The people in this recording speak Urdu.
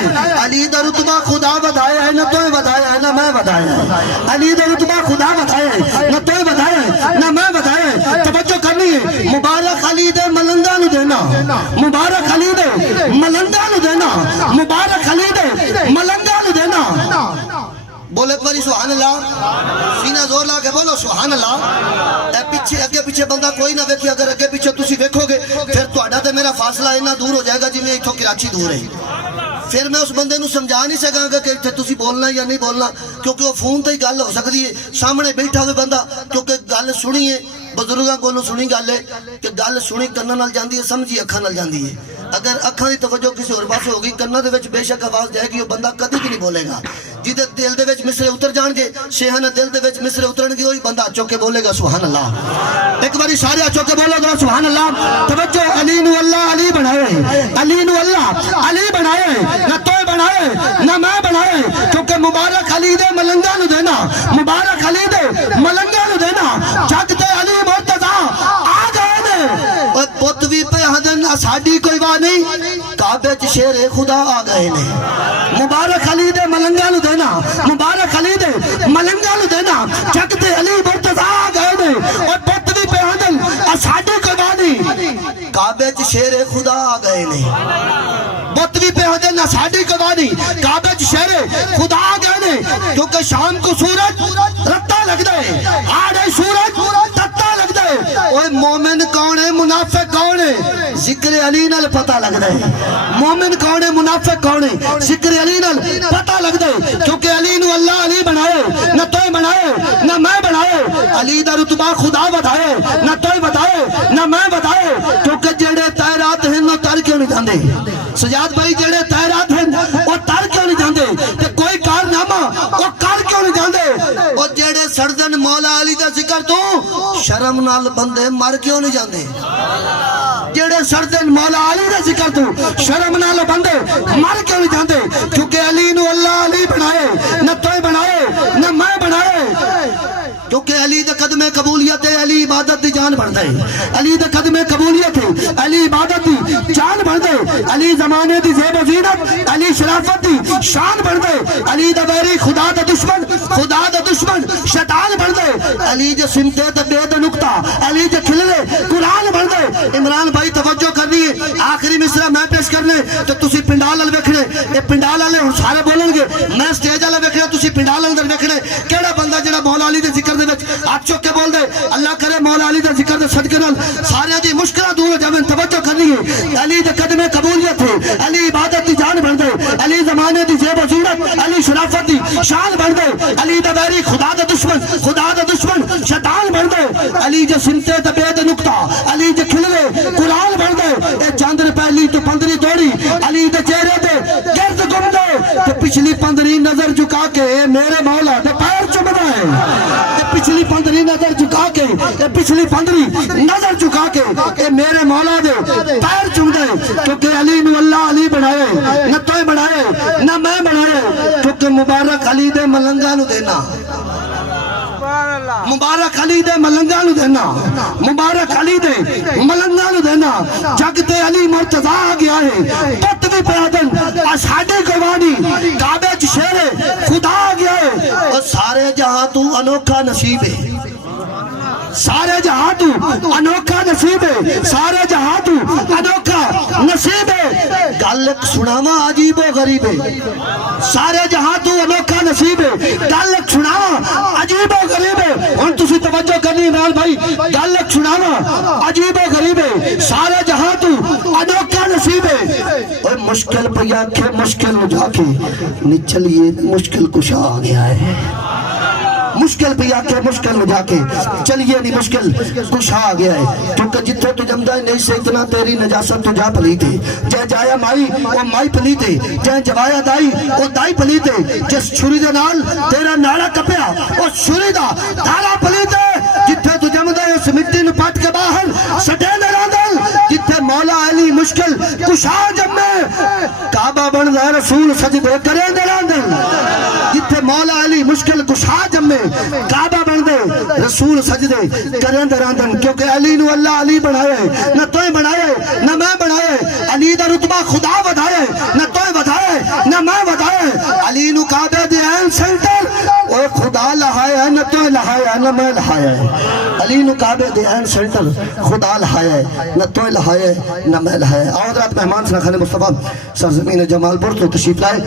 ہے علی دا رتبہ خدا بدھایا ہے نہ تو بدھایا ہے نہ میں بدھایا ہے علی دا رتبہ خدا بدھایا ہے نہ تو بدھایا ہے نہ میں بدھایا ہے توجہ کرنی ہے مبارک علی دے ملندہ نو دینا مبارک علی دے ملندہ نو دینا مبارک علی دے ملندہ نو دینا بولے ایک باری سبحان اللہ سینہ زور لا کے بولو سبحان اللہ اے پیچھے اگے پیچھے بندہ کوئی نہ دیکھے اگر اگے پیچھے تسی دیکھو گے پھر تہاڈا تے میرا فاصلہ اتنا دور ہو جائے گا جی میں اتھوں کراچی دور ہے پھر میں اس بندے نو سمجھا نہیں سکاں گا کہ اتھے تسی بولنا یا نہیں بولنا کیونکہ وہ فون تے ہی گل ہو سکتی ہے سامنے بیٹھا ہوئے بندہ کیونکہ گل سنی ہے بزرگاں کولوں سنی گل ہے کہ گل سنی کناں نال جاندی ہے سمجھی اکھاں نال جاندی ہے اگر اکھاں دی توجہ کسی اور پاسے ہوگی کناں دے وچ بے شک آواز جائے گی وہ بندہ کدی بھی نہیں بولے گا جدے دل دے وچ مصرے اتر جان گے شیخاں دل دے وچ مصرے اترن گے وہی بندہ چوک کے بولے گا سبحان اللہ ایک باری سارے چوک کے بولو گا سبحان اللہ توجہ علی نو اللہ علی بنائے علی نو اللہ علی بنائے نہ تو بنائے نہ میں بنائے کیونکہ مبارک علی دے ملنگا نو دینا مبارک علی دے ملنگا نو دینا جگ تے علی مرتضی آ گئے نے اور پت بھی پہ ہدن ساڈی کوئی بات نہیں کعبے چ شیر خدا آ گئے نے مبارک علی دے ملنگا نو دینا مبارک علی دے ملنگا نو دینا جگ تے علی مرتضی آ گئے نے اور پت بھی پہ ہدن ساڈی کوئی بات نہیں کعبے چ شیر خدا آ گئے نے بت بھی پہ ہدن نہ ساڈی کوئی بات نہیں کعبے چ شیر خدا آ گئے نے کیونکہ شام کو سورج رتا لگ دے آڑے سورج تتا لگ دے اوہ مومن کون ہے منافق کون ہے ذکر علی نال پتہ لگ دے مومن کون ہے منافق کون ہے ذکر علی نال پتہ لگ دے کیونکہ علی نو اللہ علی بنائے نہ تو بنائے نہ میں بنائے علی دا رتبہ خدا بتائے نہ تو بتائے نہ میں بتائے کیونکہ جڑے تیرات ہیں وہ تر کیوں نہیں جاندے سجاد بھائی جڑے تیرات ہیں وہ تر کیوں نہیں جاندے کہ کوئی کارنامہ وہ کر کیوں نہیں جاندے وہ جڑے سردن مولا علی دا ذکر تو شرم نال بندے مر کیوں نہیں جاندے جڑے سردن مولا علی دا ذکر تو شرم نال بندے مر کیوں نہیں جاندے کیونکہ علی نو اللہ علی بنائے نہ تو بنائے نہ میں بنائے کیونکہ علی دے قدمِ قبولیت ہے علی عبادت دی جان بڑھ دے علی دے قدمِ قبولیت ہے علی عبادت دی جان بڑھ دے علی زمانے دی زیب و زینت علی شرافت دی شان بڑھ دے علی دا بیری خدا دا دشمن شیطان بڑھ دے علی جے سمتے دا بے دا نکتہ علی جے کھلے قرآن بڑھ دے عمران بھائی توجہ کرنی ہے آخری مصرع میں پیش کرنے تو تسی پنڈال علی ویکھنے یہ پنڈال علی ہن سارے بولن گے میں سٹیج علی ویکھنے تسی پنڈال اندر ویکھنے کیڑا بندہ جڑا مولا علی دے ذکر آپ چوک کے بول دے اللہ کرے مولا علی دے ذکر دے صدقے نال سارے دی مشکلہ دور ہو جاویں توجہ کرنی ہے علی دے قدمِ قبولیت ہے علی عبادت دی جان بن دے علی زمانے دی زیب و زینت علی شرافت دی شان بن دے علی دا بیری خدا دا دشمن شیطان بن دے علی جے سمتے تے بے دے نکتہ علی جے کھلے قرآن بن دے اے چاندر پہلی تو پندری توڑی علی دے چہرے دے گرد گم دے تے پچھلی پندری نظر جھکا کے میرے مولا دے پیر چومدا ہے پچھلی پندری نظر جھکا کے پچھلی پندری نظر جھکا کے اے میرے مولا دے پیر چوم دے کیونکہ علی نو اللہ علی بنائے نہ تو بنائے نہ میں بنائے کیونکہ مبارک علی دے ملنگا نو دینا مبارک علی دے ملنگا نو دینا مبارک علی دے ملنگا نو دینا جگ تے علی مرتضی آ گیا ہے پت بھی پیادن ساڈے گوانی کعبے چ شیر خدا آ گیا ہے اور سارے جہاں تو انوکھا نصیب ہے سارے جہاں تو انوکھا نصیب ہے سارے جہاں تو انوکھا نصیب ہے گل سناوا عجیب و غریب ہے سارے جہاں تو انوکھا نصیب ہے گل سناوا عجیب و غریب ہے ہن تسی توجہ کرنی عمران بھائی گل سناوا عجیب و غریب ہے سارے جہاں تو انوکھا نصیب ہے اور مشکل پہ آنکھیں مشکل ہو جا کے نچلیے مشکل کشا آ گیا ہے مشکل پہ آکے مشکل ہو جا کے چلیے نہیں مشکل کچھ آ گیا ہے کیونکہ جتنے تو جمدہ نہیں سے اتنا تیری نجاست تو جا پلی تھی جے جایا مائی وہ مائی پلی تھی جے جوایا دائی وہ دائی پلی تھی جس چھری دے نال تیرا ناڑا کپیا وہ چھری دا دارا پلی تھی جتنے تو جمدہ ہے اس مٹی نے پاٹ کے باہر سٹے نرادل جتنے مولا علی مشکل کچھ آ جب میں کعبہ بن رہا رسول سجدے کریں نرادل جتنے مولا علی مشکل کچھ آ جب میں کعبہ بن دے رسول سجدے کریں دراندن کیونکہ علی نو اللہ علی بنائے نہ تو بنائے نہ میں بنائے علی دا رتبہ خدا بدھائے نہ تو بدھائے نہ تو لہایا نہ میں لہایا علی نو کعبے دے این سینٹر خدا لہایا نہ تو لہایا نہ میں لہایا. آؤ حضرات مہمان سنا خان مصطفیٰ سرزمین جمال پور تو تشریف لائے.